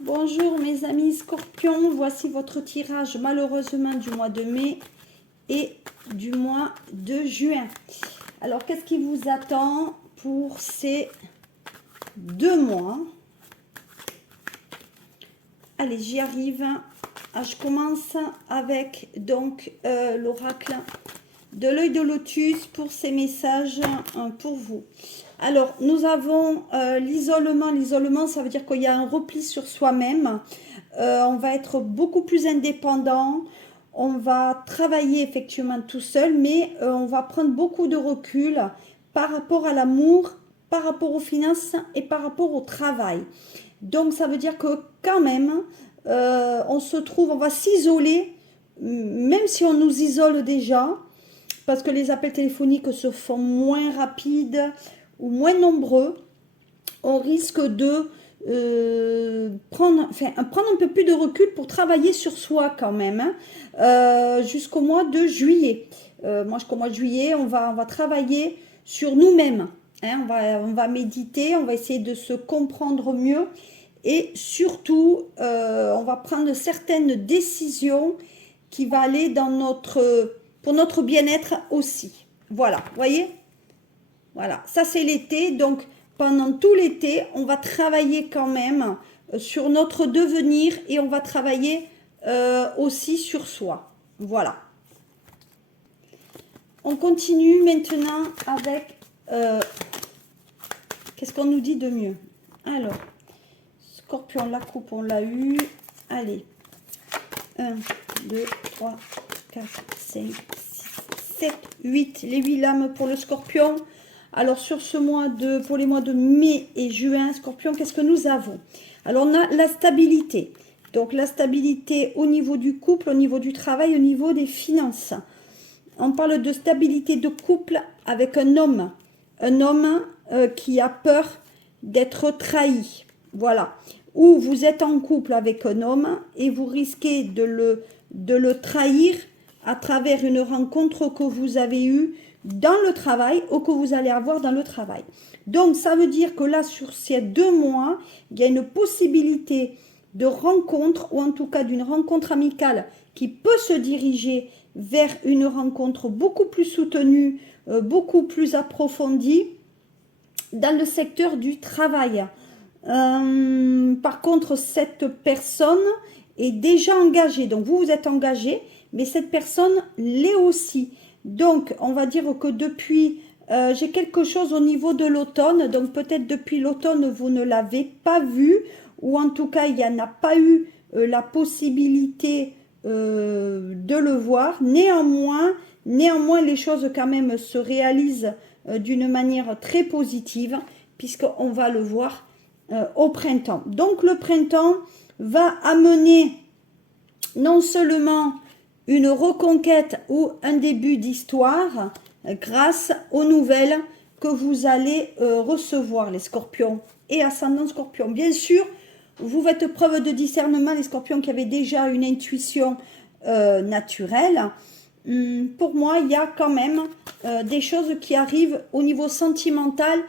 Bonjour mes amis Scorpions, voici votre tirage malheureusement du mois de mai et du mois de juin. Alors qu'est-ce qui vous attend pour ces 2 mois? Allez, j'y arrive. Je commence avec donc l'oracle de l'œil de lotus pour ces messages pour vous. Alors, nous avons l'isolement. L'isolement, ça veut dire qu'il y a un repli sur soi-même. On va être beaucoup plus indépendant. On va travailler effectivement tout seul, mais on va prendre beaucoup de recul par rapport à l'amour, par rapport aux finances et par rapport au travail. Donc, ça veut dire que quand même, on va s'isoler, même si on nous isole déjà, parce que les appels téléphoniques se font moins rapides ou moins nombreux, on risque de prendre un peu plus de recul pour travailler sur soi quand même, jusqu'au mois de juillet. Jusqu'au mois de juillet, on va travailler sur nous-mêmes. Hein, on va méditer, on va essayer de se comprendre mieux et surtout, on va prendre certaines décisions qui vont aller pour notre bien-être aussi. Voilà, vous voyez? Voilà, ça c'est l'été, donc pendant tout l'été, on va travailler quand même sur notre devenir et on va travailler aussi sur soi. Voilà. On continue maintenant avec... qu'est-ce qu'on nous dit de mieux? Alors, Scorpion, la coupe, on l'a eu. Allez. 1, 2, 3, 4, 5, 6, 7, 8. Les 8 lames pour le Scorpion. Alors, pour les mois de mai et juin, Scorpion, qu'est-ce que nous avons? Alors, on a la stabilité. Donc, la stabilité au niveau du couple, au niveau du travail, au niveau des finances. On parle de stabilité de couple avec un homme. Un homme qui a peur d'être trahi. Voilà. Ou vous êtes en couple avec un homme et vous risquez de le trahir à travers une rencontre que vous avez eue dans le travail ou que vous allez avoir dans le travail. Donc, ça veut dire que là, sur ces 2 mois, il y a une possibilité de rencontre, ou en tout cas d'une rencontre amicale qui peut se diriger vers une rencontre beaucoup plus soutenue, beaucoup plus approfondie dans le secteur du travail. Par contre, cette personne est déjà engagée. Donc, vous êtes engagé, mais cette personne l'est aussi. Donc, on va dire que depuis, j'ai quelque chose au niveau de l'automne. Donc, peut-être depuis l'automne, vous ne l'avez pas vu. Ou en tout cas, il n'y en a pas eu la possibilité de le voir. Néanmoins, les choses quand même se réalisent d'une manière très positive, puisqu'on va le voir au printemps. Donc le printemps va amener non seulement une reconquête ou un début d'histoire grâce aux nouvelles que vous allez recevoir, les Scorpions et ascendant Scorpion. Bien sûr, vous faites preuve de discernement, les Scorpions qui avaient déjà une intuition naturelle. Pour moi, il y a quand même des choses qui arrivent au niveau sentimental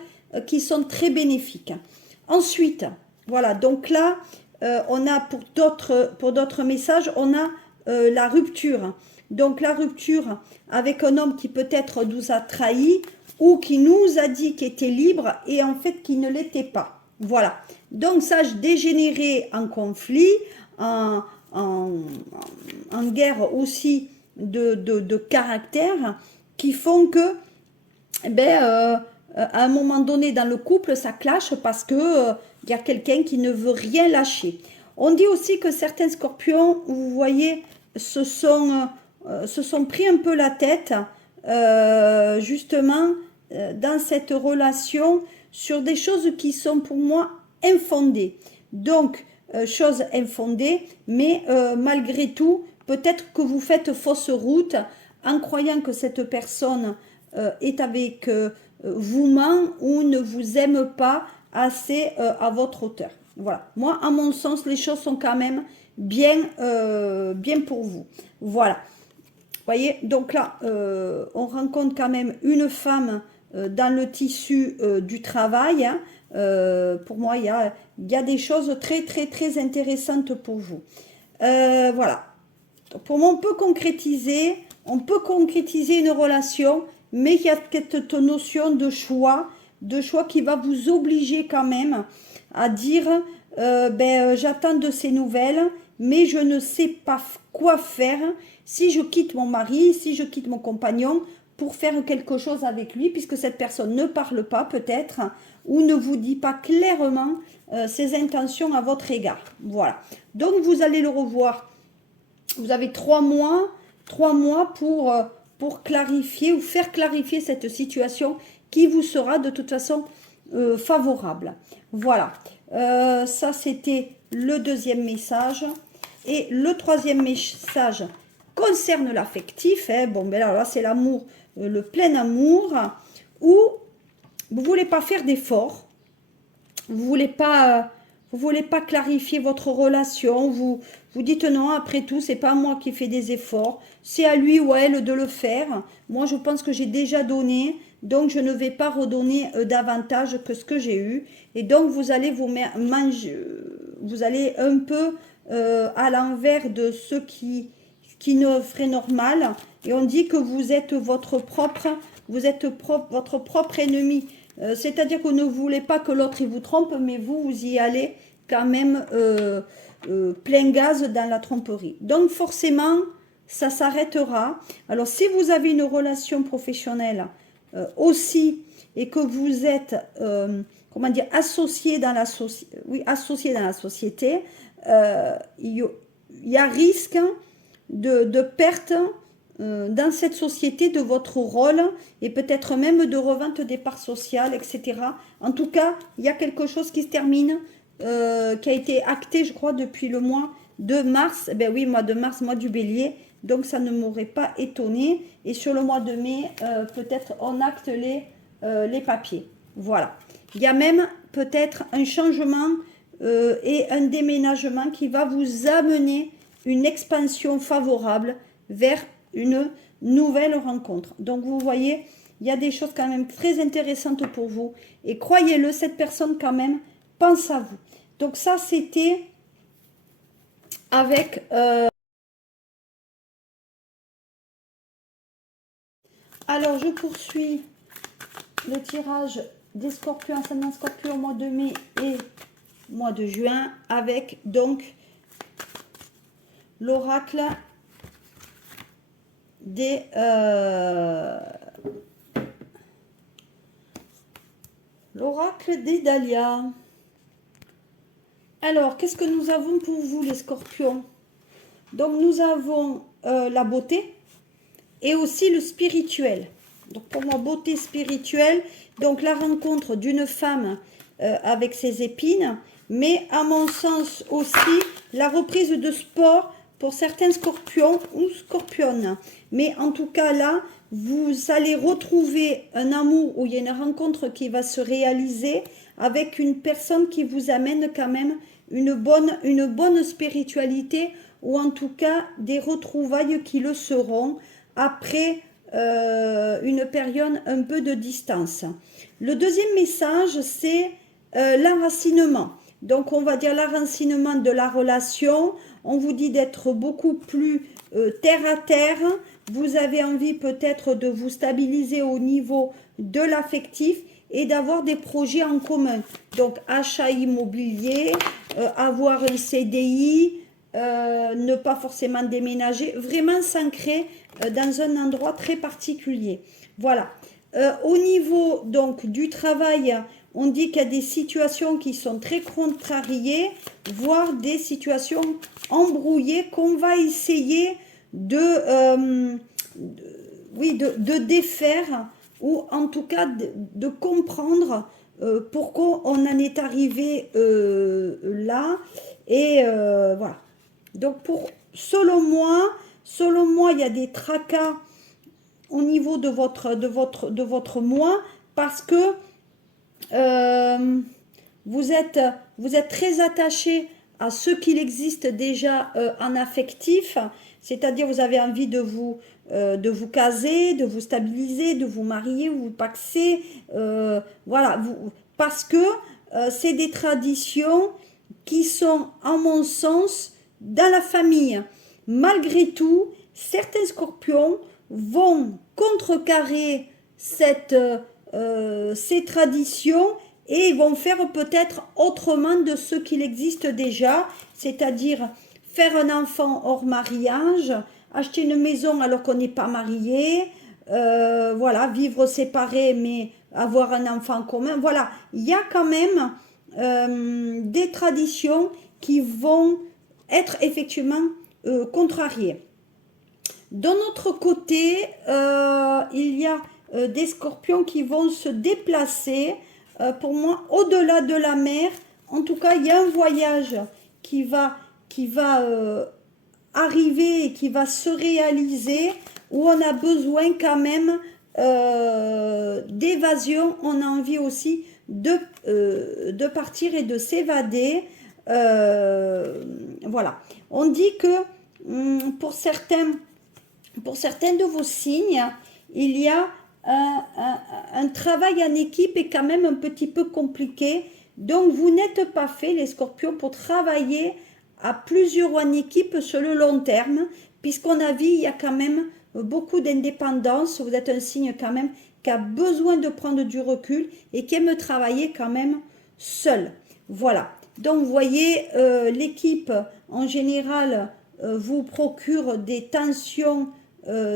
qui sont très bénéfiques. Ensuite, voilà, donc là, on a pour d'autres messages, on a la rupture. Donc la rupture avec un homme qui peut-être nous a trahis ou qui nous a dit qu'il était libre et en fait qui ne l'était pas. Voilà, donc ça dégénéré en conflit, en guerre aussi de caractère qui font que, à un moment donné dans le couple, ça clash parce que y a quelqu'un qui ne veut rien lâcher. On dit aussi que certains Scorpions, vous voyez, se sont pris un peu la tête, justement, dans cette relation, sur des choses qui sont pour moi infondées. Donc, choses infondées, mais malgré tout, peut-être que vous faites fausse route en croyant que cette personne est avec vous ment ou ne vous aime pas assez à votre hauteur. Voilà. Moi, à mon sens, les choses sont quand même bien pour vous. Voilà. Vous voyez, donc là, on rencontre quand même une femme dans le tissu du travail, hein, Pour moi, il y a des choses très, très, très intéressantes pour vous. Voilà. Donc, pour moi, on peut concrétiser une relation, mais il y a cette notion de choix qui va vous obliger quand même à dire, j'attends de ces nouvelles, mais je ne sais pas quoi faire si je quitte mon mari, si je quitte mon compagnon pour faire quelque chose avec lui, puisque cette personne ne parle pas peut-être ou ne vous dit pas clairement ses intentions à votre égard. Voilà. Donc vous allez le revoir. Vous avez 3 mois pour clarifier ou faire clarifier cette situation qui vous sera de toute façon favorable. Voilà. Ça, c'était le deuxième message. Et le troisième message concerne l'affectif. Hein. Bon, ben là c'est l'amour, le plein amour, où vous ne voulez pas faire d'efforts. Vous voulez pas clarifier votre relation. Vous dites non, après tout, c'est pas moi qui fais des efforts. C'est à lui ou à elle de le faire. Moi, je pense que j'ai déjà donné. Donc, je ne vais pas redonner davantage que ce que j'ai eu. Et donc, vous allez vous allez un peu à l'envers de ce qui ne ferait normal. Et on dit que vous êtes votre propre ennemi. C'est-à-dire que vous ne voulez pas que l'autre vous trompe, mais vous y allez quand même plein gaz dans la tromperie. Donc forcément, ça s'arrêtera. Alors si vous avez une relation professionnelle aussi et que vous êtes comment dire, associé dans la société, il y a risque de perte dans cette société de votre rôle et peut-être même de revente des parts sociales, etc. En tout cas, il y a quelque chose qui se termine, qui a été acté, je crois, depuis le mois de mars. Ben oui, mois de mars, mois du bélier. Donc, ça ne m'aurait pas étonné. Et sur le mois de mai, peut-être on acte les papiers. Voilà. Il y a même peut-être un changement et un déménagement qui va vous amener une expansion favorable vers une nouvelle rencontre. Donc vous voyez, il y a des choses quand même très intéressantes pour vous. Et croyez-le, cette personne quand même pense à vous. Donc ça, c'était avec... Alors, je poursuis le tirage des scorpions, ascendant scorpion au mois de mai et mois de juin avec donc l'oracle des dahlias. Alors, qu'est-ce que nous avons pour vous les scorpions? Donc, nous avons la beauté et aussi le spirituel. Donc, pour moi, beauté spirituelle, donc la rencontre d'une femme avec ses épines, mais à mon sens aussi, la reprise de sport pour certains scorpions ou scorpionnes. Mais en tout cas, là, vous allez retrouver un amour où il y a une rencontre qui va se réaliser avec une personne qui vous amène quand même une bonne spiritualité ou en tout cas des retrouvailles qui le seront après une période un peu de distance. Le deuxième message, c'est l'enracinement. Donc, on va dire l'enracinement de la relation. On vous dit d'être beaucoup plus terre à terre. Vous avez envie peut-être de vous stabiliser au niveau de l'affectif et d'avoir des projets en commun. Donc, achat immobilier, avoir un CDI, ne pas forcément déménager, vraiment s'ancrer dans un endroit très particulier. Voilà. Au niveau donc du travail, on dit qu'il y a des situations qui sont très contrariées, voire des situations embrouillées qu'on va essayer de défaire ou en tout cas de comprendre pourquoi on en est arrivé là. Et voilà. Donc, selon moi, il y a des tracas au niveau de votre moi parce que vous êtes très attaché à ce qu'il existe déjà en affectif, c'est-à-dire vous avez envie de vous caser, de vous stabiliser, de vous marier, vous paxer, voilà, parce que c'est des traditions qui sont, à mon sens, dans la famille. Malgré tout, certains scorpions vont contrecarrer ces traditions et vont faire peut-être autrement de ce qu'il existe déjà, c'est-à-dire faire un enfant hors mariage, acheter une maison alors qu'on n'est pas marié, voilà, vivre séparé mais avoir un enfant commun. Voilà, il y a quand même des traditions qui vont être effectivement contrariées. D'un autre côté, il y a des scorpions qui vont se déplacer, pour moi, au-delà de la mer. En tout cas, il y a un voyage qui va arriver et qui va se réaliser, où on a besoin quand même d'évasion. On a envie aussi de partir et de s'évader. Voilà. On dit que pour certains de vos signes, il y a un travail en équipe est quand même un petit peu compliqué. Donc, vous n'êtes pas fait, les scorpions, pour travailler à plusieurs en équipe sur le long terme, puisqu'on a vu, il y a quand même beaucoup d'indépendance. Vous êtes un signe quand même qui a besoin de prendre du recul et qui aime travailler quand même seul. Voilà. Donc, vous voyez, l'équipe, en général, vous procure des tensions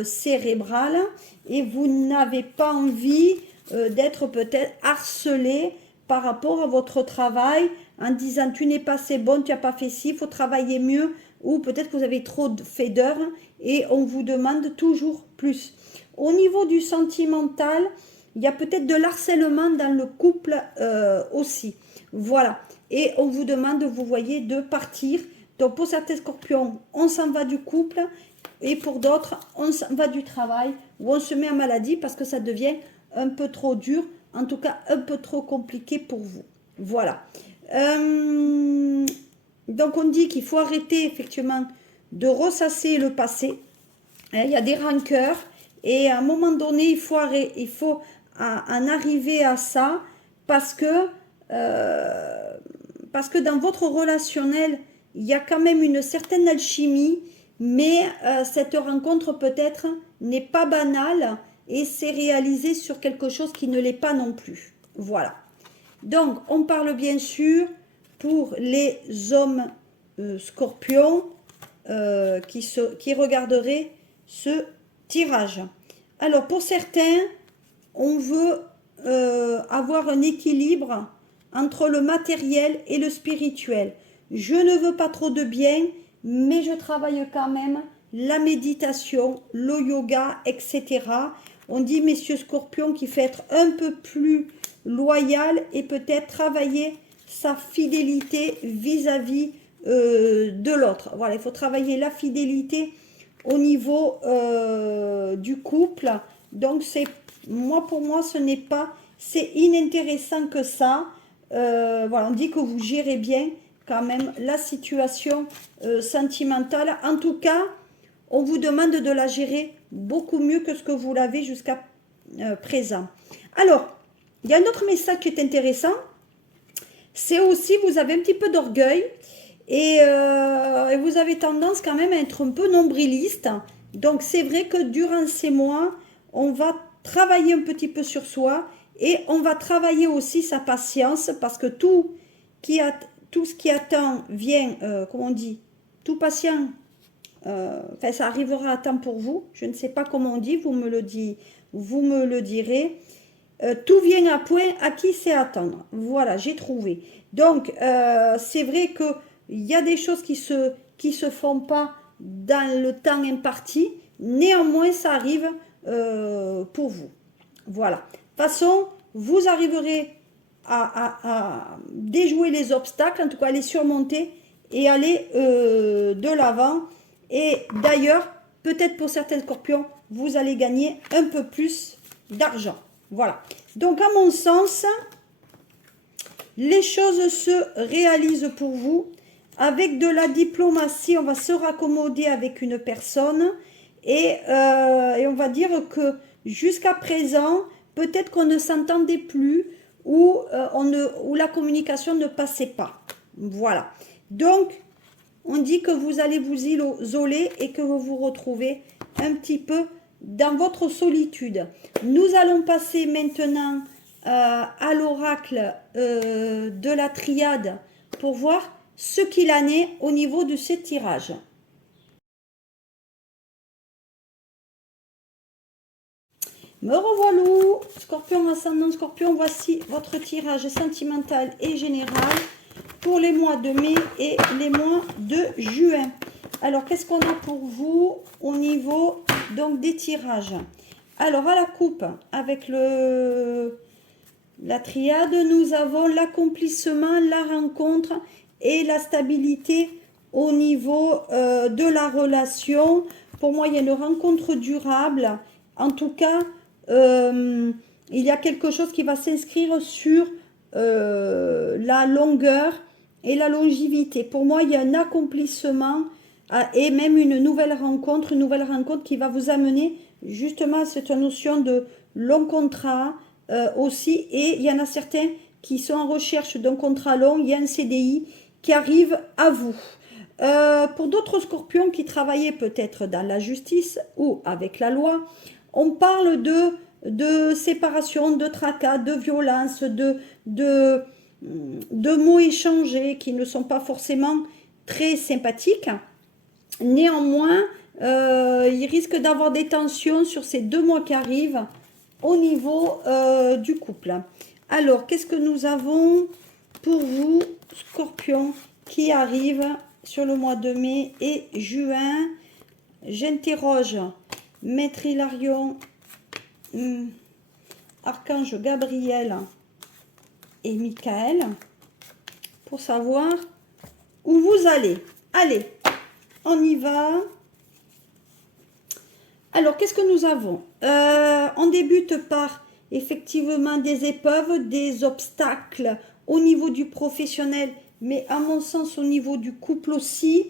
cérébrales et vous n'avez pas envie d'être peut-être harcelé par rapport à votre travail en disant tu n'es pas assez bon, tu n'as pas fait ci, il faut travailler mieux, ou peut-être que vous avez trop fait d'heures et on vous demande toujours plus. Au niveau du sentimental, il y a peut-être de l'harcèlement dans le couple aussi. Voilà. Et on vous demande, vous voyez, de partir. Donc pour certains scorpions, on s'en va du couple. Et pour d'autres, on s'en va du travail ou on se met en maladie parce que ça devient un peu trop dur, en tout cas un peu trop compliqué pour vous. Voilà. Donc on dit qu'il faut arrêter effectivement de ressasser le passé. Il y a des rancœurs et à un moment donné, il faut en arriver à ça parce que dans votre relationnel, il y a quand même une certaine alchimie. Mais cette rencontre peut-être n'est pas banale et c'est réalisé sur quelque chose qui ne l'est pas non plus. Voilà. Donc, on parle bien sûr pour les hommes scorpions qui regarderaient ce tirage. Alors, pour certains, on veut avoir un équilibre entre le matériel et le spirituel. Je ne veux pas trop de bien, mais je travaille quand même la méditation, le yoga, etc. On dit, messieurs scorpions, qu'il faut être un peu plus loyal et peut-être travailler sa fidélité vis-à-vis de l'autre. Voilà, il faut travailler la fidélité au niveau du couple. Donc, pour moi, ce n'est pas, c'est inintéressant que ça. Voilà, on dit que vous gérez bien quand même la situation sentimentale. En tout cas, on vous demande de la gérer beaucoup mieux que ce que vous l'avez jusqu'à présent. Alors, il y a un autre message qui est intéressant. C'est aussi, vous avez un petit peu d'orgueil et vous avez tendance quand même à être un peu nombriliste. Donc, c'est vrai que durant ces mois, on va travailler un petit peu sur soi et on va travailler aussi sa patience parce que tout ce qui attend vient, comment on dit, tout patient, ça arrivera à temps pour vous. Je ne sais pas comment on dit, vous me le direz. Tout vient à point, à qui c'est attendre. Voilà, j'ai trouvé. Donc, c'est vrai qu'il y a des choses qui se font pas dans le temps imparti. Néanmoins, ça arrive pour vous. Voilà. De toute façon, vous arriverez à déjouer les obstacles, en tout cas à les surmonter et aller de l'avant. Et d'ailleurs, peut-être pour certains scorpions, vous allez gagner un peu plus d'argent. Voilà. Donc, à mon sens, les choses se réalisent pour vous. Avec de la diplomatie, on va se raccommoder avec une personne et on va dire que jusqu'à présent, peut-être qu'on ne s'entendait plus où la communication ne passait pas. Voilà. Donc, on dit que vous allez vous isoler et que vous vous retrouvez un petit peu dans votre solitude. Nous allons passer maintenant à l'oracle de la triade pour voir ce qu'il en est au niveau de ces tirages. Me revoilà, Scorpion, ascendant Scorpion, voici votre tirage sentimental et général pour les mois de mai et les mois de juin. Alors, qu'est-ce qu'on a pour vous au niveau donc des tirages? Alors, à la coupe, avec la triade, nous avons l'accomplissement, la rencontre et la stabilité au niveau de la relation. Pour moi, il y a une rencontre durable. En tout cas, il y a quelque chose qui va s'inscrire sur la longueur et la longévité. Pour moi, il y a un accomplissement et même une nouvelle rencontre qui va vous amener justement à cette notion de long contrat aussi. Et il y en a certains qui sont en recherche d'un contrat long, il y a un CDI qui arrive à vous. Pour d'autres scorpions qui travaillaient peut-être dans la justice ou avec la loi, on parle de séparation, de tracas, de violence, de mots échangés qui ne sont pas forcément très sympathiques. Néanmoins, il risque d'avoir des tensions sur ces 2 mois qui arrivent au niveau du couple. Alors, qu'est-ce que nous avons pour vous, Scorpion, qui arrive sur le mois de mai et juin? J'interroge Maître Hilarion, Archange Gabriel et Michael pour savoir où vous allez. Allez, on y va. Alors, qu'est-ce que nous avons? On débute par effectivement des épreuves, des obstacles au niveau du professionnel, mais à mon sens au niveau du couple aussi.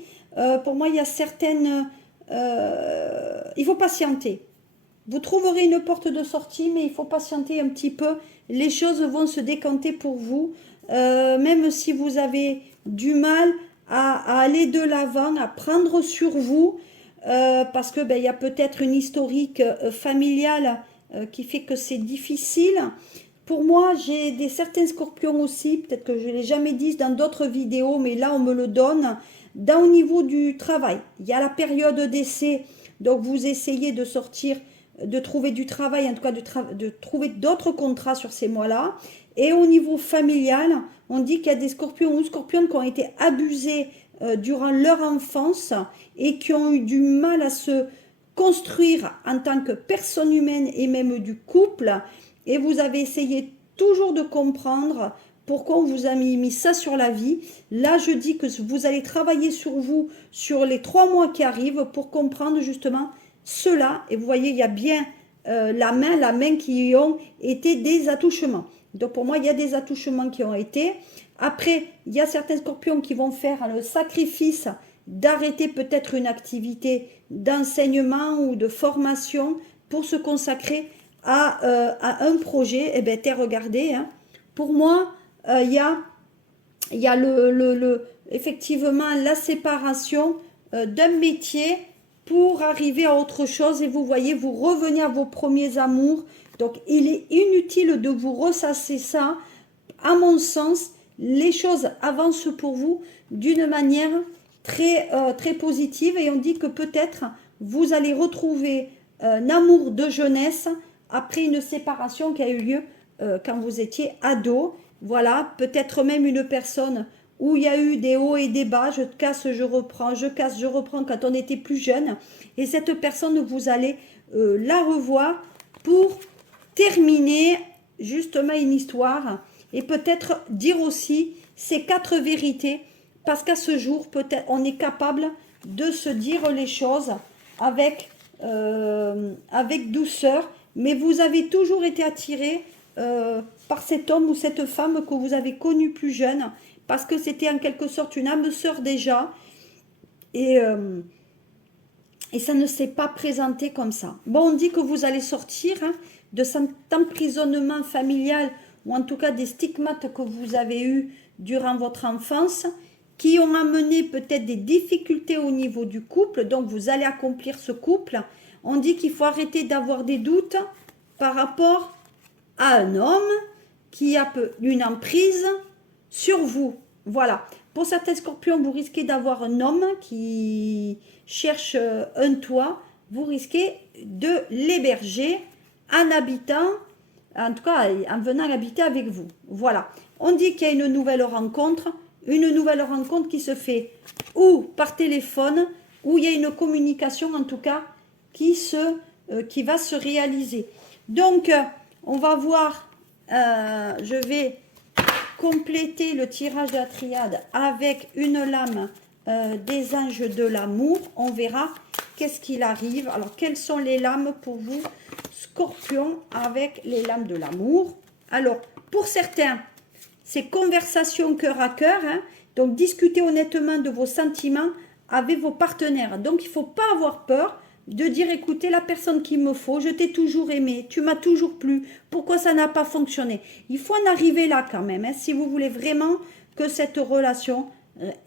Pour moi, il y a certaines... il faut patienter. Vous trouverez une porte de sortie, mais il faut patienter un petit peu. Les choses vont se décanter pour vous. Même si vous avez du mal à aller de l'avant, à prendre sur vous, parce que il y a peut-être une historique familiale qui fait que c'est difficile. Pour moi, j'ai certains scorpions aussi, peut-être que je ne l'ai jamais dit dans d'autres vidéos, mais là on me le donne. Au niveau du travail, il y a la période d'essai, donc vous essayez de sortir, de trouver du travail, en tout cas de trouver d'autres contrats sur ces mois-là. Et au niveau familial, on dit qu'il y a des scorpions ou scorpionnes qui ont été abusés durant leur enfance et qui ont eu du mal à se construire en tant que personne humaine et même du couple. Et vous avez essayé toujours de comprendre pourquoi on vous a mis ça sur la vie. Là, je dis que vous allez travailler sur vous sur les 3 mois qui arrivent pour comprendre justement cela. Et vous voyez, il y a bien la main qui ont été des attouchements. Donc pour moi, il y a des attouchements qui ont été. Après, il y a certains scorpions qui vont faire le sacrifice d'arrêter peut-être une activité d'enseignement ou de formation pour se consacrer à un projet. Eh bien, regardez, hein. Pour moi, il y a effectivement la séparation d'un métier pour arriver à autre chose. Et vous voyez, vous revenez à vos premiers amours. Donc, il est inutile de vous ressasser ça. À mon sens, les choses avancent pour vous d'une manière très positive. Et on dit que peut-être vous allez retrouver un amour de jeunesse après une séparation qui a eu lieu quand vous étiez ado. Voilà, peut-être même une personne où il y a eu des hauts et des bas, je casse, je reprends, je casse, je reprends quand on était plus jeune. Et cette personne, vous allez la revoir pour terminer justement une histoire et peut-être dire aussi ces 4 vérités, parce qu'à ce jour, peut-être on est capable de se dire les choses avec douceur, mais vous avez toujours été attiré par cet homme ou cette femme que vous avez connu plus jeune, parce que c'était en quelque sorte une âme sœur déjà, et ça ne s'est pas présenté comme ça. Bon, on dit que vous allez sortir de cet emprisonnement familial ou en tout cas des stigmates que vous avez eus durant votre enfance, qui ont amené peut-être des difficultés au niveau du couple. Donc, vous allez accomplir ce couple. On dit qu'il faut arrêter d'avoir des doutes par rapport à un homme qui a une emprise sur vous. Voilà. Pour certains scorpions, vous risquez d'avoir un homme qui cherche un toit. Vous risquez de l'héberger en habitant, en tout cas en venant habiter avec vous. Voilà. On dit qu'il y a une nouvelle rencontre qui se fait ou par téléphone, ou il y a une communication en tout cas qui va se réaliser. Donc, on va voir, je vais compléter le tirage de la triade avec une lame des anges de l'amour. On verra qu'est-ce qu'il arrive. Alors, quelles sont les lames pour vous, Scorpion, avec les lames de l'amour? Alors, pour certains, c'est conversation cœur à cœur. Hein, donc, discutez honnêtement de vos sentiments avec vos partenaires. Donc, il ne faut pas avoir peur de dire, écoutez, la personne qu'il me faut, je t'ai toujours aimé, tu m'as toujours plu, pourquoi ça n'a pas fonctionné? Il faut en arriver là quand même, hein, si vous voulez vraiment que cette relation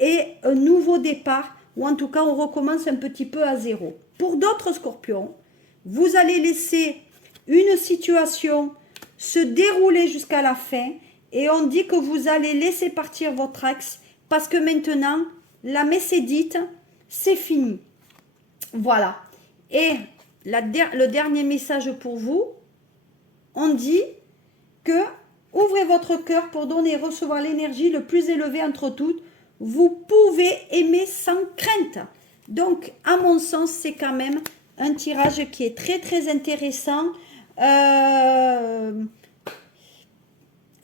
ait un nouveau départ, ou en tout cas on recommence un petit peu à zéro. Pour d'autres scorpions, vous allez laisser une situation se dérouler jusqu'à la fin, et on dit que vous allez laisser partir votre ex, parce que maintenant, la messe est dite, c'est fini. Voilà. Et le dernier message pour vous, on dit que ouvrez votre cœur pour donner et recevoir l'énergie le plus élevée entre toutes. Vous pouvez aimer sans crainte. Donc, à mon sens, c'est quand même un tirage qui est très, très intéressant. À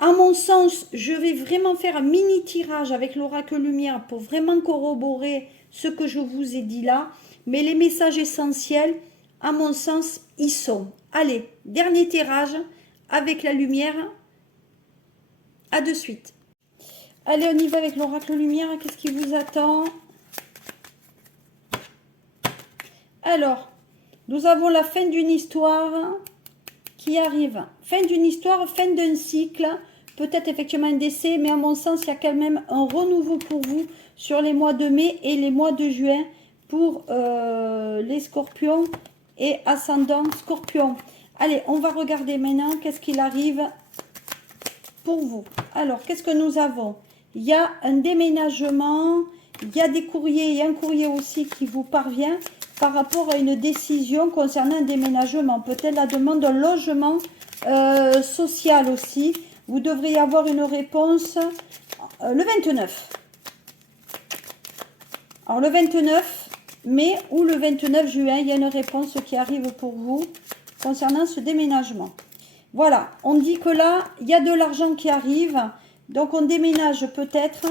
mon sens, je vais vraiment faire un mini tirage avec l'oracle lumière pour vraiment corroborer ce que je vous ai dit là. Mais les messages essentiels, à mon sens, ils sont. Allez, dernier tirage avec la lumière. À de suite. Allez, on y va avec l'oracle lumière. Qu'est-ce qui vous attend? Alors, nous avons la fin d'une histoire qui arrive. Fin d'une histoire, fin d'un cycle. Peut-être effectivement un décès, mais à mon sens, il y a quand même un renouveau pour vous sur les mois de mai et les mois de juin pour les scorpions et ascendant scorpion. Allez, on va regarder maintenant qu'est-ce qu'il arrive pour vous. Alors, qu'est-ce que nous avons? Il y a un déménagement, il y a des courriers, il y a un courrier aussi qui vous parvient par rapport à une décision concernant un déménagement. Peut-être la demande d'un logement social aussi. Vous devriez avoir une réponse le 29. Alors, le 29 mai ou le 29 juin, il y a une réponse qui arrive pour vous concernant ce déménagement. Voilà, on dit que là, il y a de l'argent qui arrive. Donc, on déménage peut-être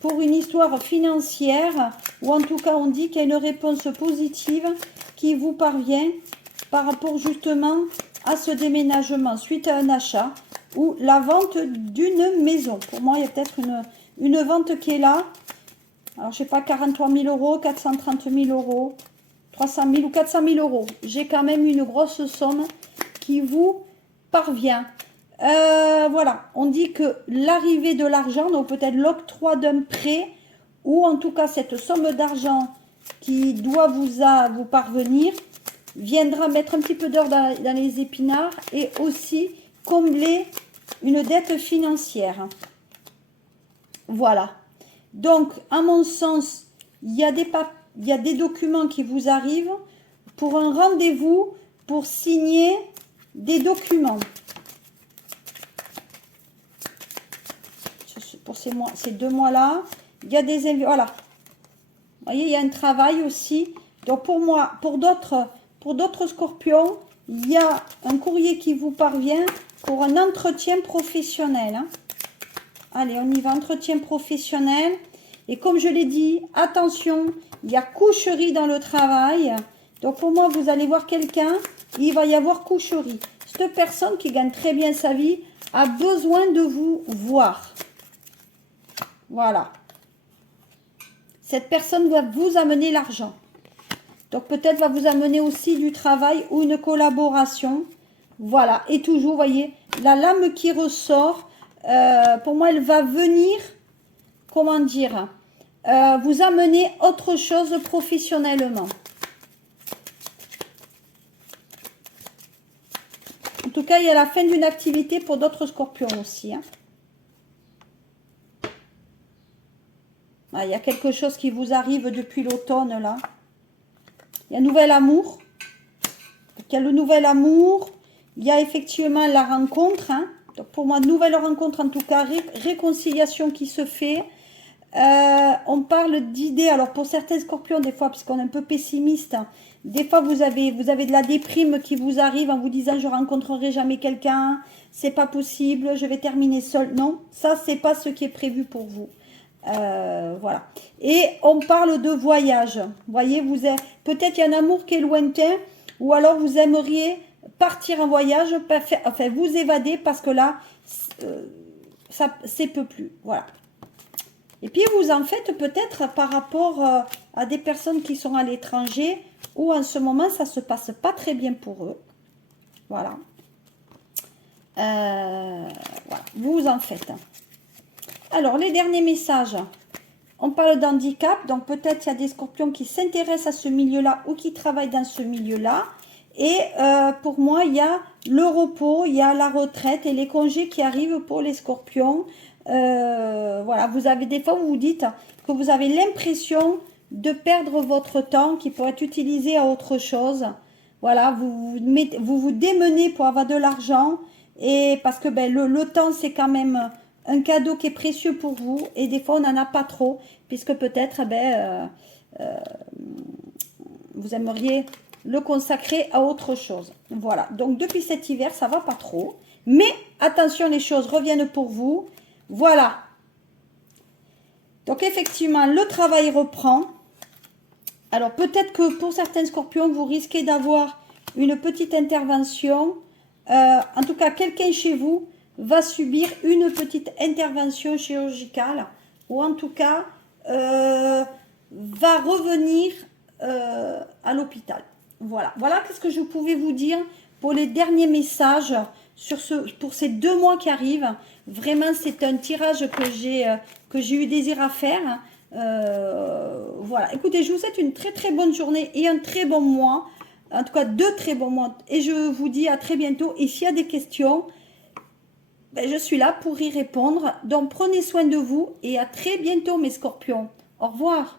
pour une histoire financière. Ou en tout cas, on dit qu'il y a une réponse positive qui vous parvient par rapport justement à ce déménagement suite à un achat ou la vente d'une maison. Pour moi, il y a peut-être une vente qui est là. Alors, je sais pas, 43 000 euros, 430 000 euros, 300 000 ou 400 000 euros. J'ai quand même une grosse somme qui vous parvient. Voilà, on dit que l'arrivée de l'argent, donc peut-être l'octroi d'un prêt, ou en tout cas cette somme d'argent qui doit vous parvenir, viendra mettre un petit peu d'or dans les épinards et aussi combler une dette financière. Voilà. Donc, à mon sens, il y a des documents qui vous arrivent pour un rendez-vous pour signer des documents. Pour ces 2 mois-là, il y a des... Voilà. Vous voyez, il y a un travail aussi. Donc, pour moi, pour d'autres scorpions, il y a un courrier qui vous parvient pour un entretien professionnel. Hein. Allez, on y va, entretien professionnel. Et comme je l'ai dit, attention, il y a coucherie dans le travail. Donc, pour moi, vous allez voir quelqu'un, il va y avoir coucherie. Cette personne qui gagne très bien sa vie a besoin de vous voir. Voilà. Cette personne va vous amener l'argent. Donc, peut-être va vous amener aussi du travail ou une collaboration. Voilà. Et toujours, vous voyez, la lame qui ressort, pour moi, elle va venir, comment dire, vous amener autre chose professionnellement. En tout cas, il y a la fin d'une activité pour d'autres scorpions aussi. Hein. Ah, il y a quelque chose qui vous arrive depuis l'automne, là. Il y a un nouvel amour. Il y a le nouvel amour. Il y a effectivement la rencontre. Hein. Donc pour moi, nouvelle rencontre, en tout cas, réconciliation qui se fait. On parle d'idées. Alors pour certains scorpions, des fois, puisqu'on est un peu pessimiste, hein, des fois vous avez de la déprime qui vous arrive en vous disant je rencontrerai jamais quelqu'un, c'est pas possible, je vais terminer seul. Non, ça c'est pas ce qui est prévu pour vous. Voilà. Et on parle de voyage. Vous voyez, peut-être il y a un amour qui est lointain, ou alors vous aimeriez partir en voyage, enfin vous évader parce que là, ça c'est peu plus. Voilà. Et puis vous en faites peut-être par rapport à des personnes qui sont à l'étranger, où en ce moment ça se passe pas très bien pour eux. Voilà. Voilà. Vous en faites. Alors, les derniers messages. On parle d'handicap. Donc, peut-être il y a des scorpions qui s'intéressent à ce milieu-là ou qui travaillent dans ce milieu-là. Et pour moi, il y a le repos, il y a la retraite et les congés qui arrivent pour les scorpions. Voilà, vous avez des fois, vous vous dites que vous avez l'impression de perdre votre temps qui pourrait être utilisé à autre chose. Voilà, vous vous démenez pour avoir de l'argent. Et parce que ben, le temps, c'est quand même un cadeau qui est précieux pour vous. Et des fois, on n'en a pas trop. Puisque peut-être, vous aimeriez le consacrer à autre chose. Voilà. Donc, depuis cet hiver, ça va pas trop. Mais, attention, les choses reviennent pour vous. Voilà. Donc, effectivement, le travail reprend. Alors, peut-être que pour certains scorpions, vous risquez d'avoir une petite intervention. En tout cas, quelqu'un chez vous va subir une petite intervention chirurgicale ou en tout cas va revenir à l'hôpital. Voilà, voilà qu'est-ce que je pouvais vous dire pour les derniers messages pour ces 2 mois qui arrivent. Vraiment, c'est un tirage que j'ai eu désir à faire. Voilà, écoutez, je vous souhaite une très très bonne journée et un très bon mois. En tout cas, 2 très bons mois. Et je vous dis à très bientôt. Et s'il y a des questions, ben, je suis là pour y répondre. Donc, prenez soin de vous et à très bientôt, mes scorpions. Au revoir.